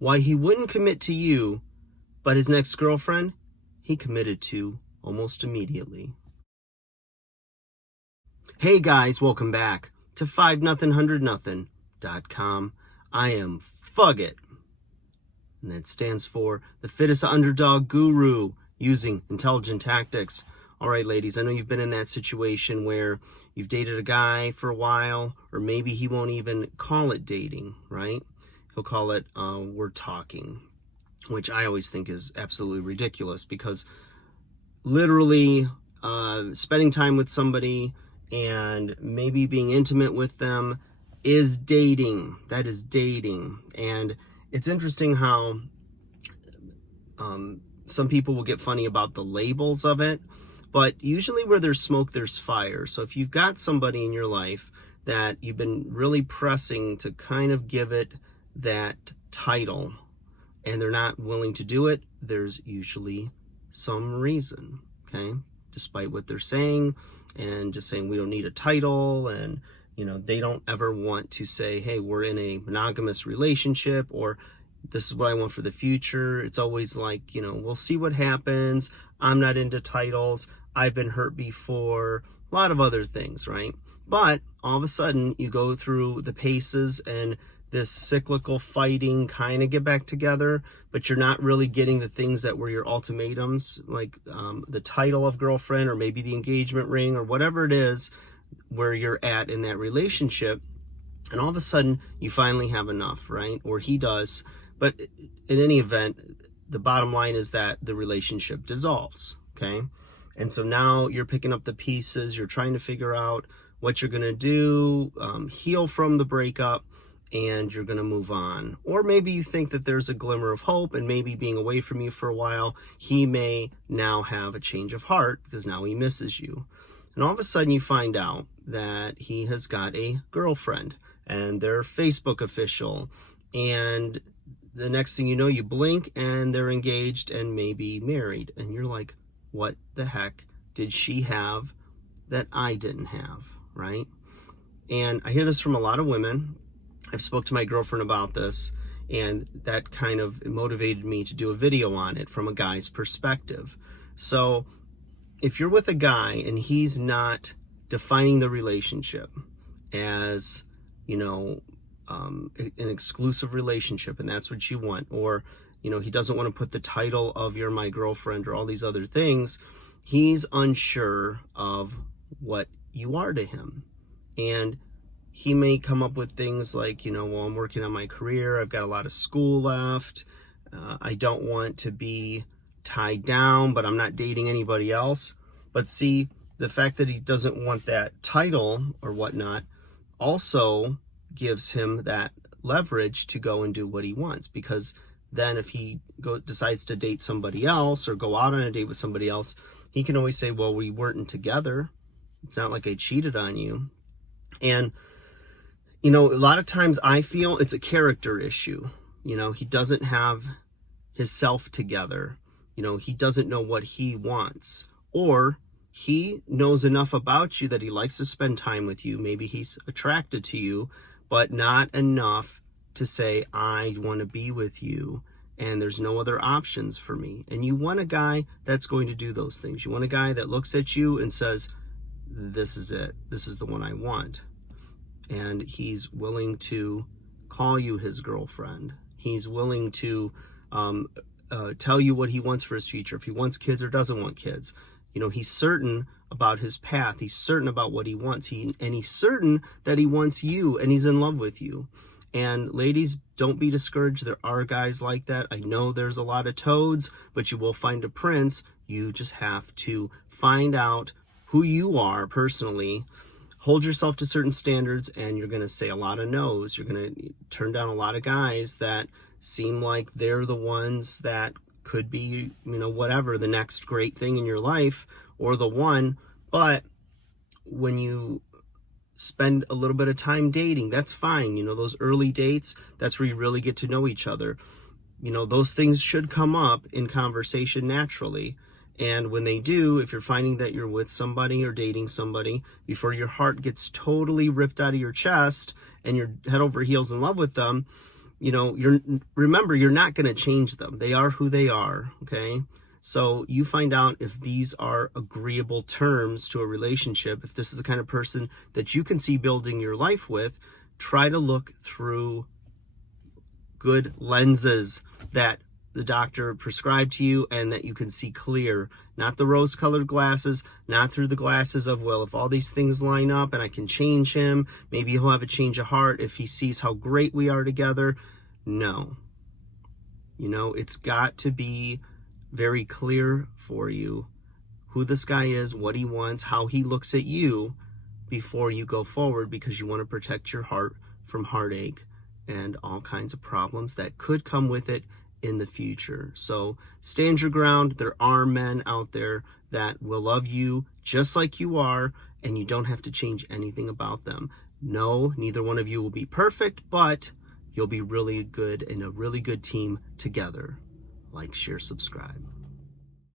why he wouldn't commit to you, but his next girlfriend, he committed to almost immediately. Hey guys, welcome back to 5nothing100nothing.com. I am Fugit, and that stands for the fittest underdog guru using intelligent tactics. All right, ladies, I know you've been in that situation where you've dated a guy for a while, or maybe he won't even call it dating, right? He'll call it we're talking, which I always think is absolutely ridiculous, because literally spending time with somebody and maybe being intimate with them is dating. That is dating. And it's interesting how some people will get funny about the labels of it, but usually where there's smoke, there's fire. So if you've got somebody in your life that you've been really pressing to kind of give it that title, and they're not willing to do it, there's usually some reason, okay? Despite what they're saying, and just saying we don't need a title, and they don't ever want to say, hey, we're in a monogamous relationship, or this is what I want for the future. It's always like, we'll see what happens. I'm not into titles. I've been hurt before. A lot of other things, right? But all of a sudden, you go through the paces and this cyclical fighting, kind of get back together, but you're not really getting the things that were your ultimatums, like the title of girlfriend, or maybe the engagement ring, or whatever it is where you're at in that relationship. And all of a sudden, you finally have enough, right? Or he does. But in any event, the bottom line is that the relationship dissolves, okay? And so now you're picking up the pieces. You're trying to figure out what you're going to do, heal from the breakup, and you're going to move on. Or maybe you think that there's a glimmer of hope, and maybe being away from you for a while, he may now have a change of heart because now he misses you. And all of a sudden you find out that he has got a girlfriend, and they're Facebook official, and the next thing you know, you blink and they're engaged and maybe married. And you're like, what the heck did she have that I didn't have, right? And I hear this from a lot of women. I've spoke to my girlfriend about this, and that kind of motivated me to do a video on it from a guy's perspective. So if you're with a guy and he's not defining the relationship as, an exclusive relationship, and that's what you want, or, he doesn't want to put the title of you're my girlfriend or all these other things, he's unsure of what you are to him. And he may come up with things like, well, I'm working on my career, I've got a lot of school left, I don't want to be tied down, but I'm not dating anybody else. But see, the fact that he doesn't want that title or whatnot also gives him that leverage to go and do what he wants, because then if he decides to date somebody else or go out on a date with somebody else, he can always say, well, we weren't together. It's not like I cheated on you. And a lot of times I feel it's a character issue. He doesn't have his self together. He doesn't know what he wants, or he knows enough about you that he likes to spend time with you. Maybe he's attracted to you, but not enough to say, I want to be with you, and there's no other options for me. And you want a guy that's going to do those things. You want a guy that looks at you and says, this is it. This is the one I want. And he's willing to call you his girlfriend. He's willing to tell you what he wants for his future, if he wants kids or doesn't want kids. He's certain about his path. He's certain about what he wants. And he's certain that he wants you, and he's in love with you. And ladies, don't be discouraged. There are guys like that. I know there's a lot of toads, but you will find a prince. You just have to find out who you are personally, hold yourself to certain standards, and you're going to say a lot of no's. You're going to turn down a lot of guys that seem like they're the ones that could be, whatever, the next great thing in your life, or the one. But when you spend a little bit of time dating, that's fine. Those early dates, that's where you really get to know each other. Those things should come up in conversation naturally. And when they do, if you're finding that you're with somebody or dating somebody, before your heart gets totally ripped out of your chest and you're head over heels in love with them, remember, you're not going to change them. They are who they are, okay? So you find out if these are agreeable terms to a relationship, if this is the kind of person that you can see building your life with. Try to look through good lenses that the doctor prescribed to you and that you can see clear, not the rose-colored glasses, not through the glasses of, well, if all these things line up and I can change him, maybe he'll have a change of heart if he sees how great we are together. No. It's got to be very clear for you who this guy is, what he wants, how he looks at you before you go forward, because you want to protect your heart from heartache and all kinds of problems that could come with it in the future. So stand your ground. There are men out there that will love you just like you are, and you don't have to change anything about them. No, neither one of you will be perfect, but you'll be really good in a really good team together. Like, share, subscribe.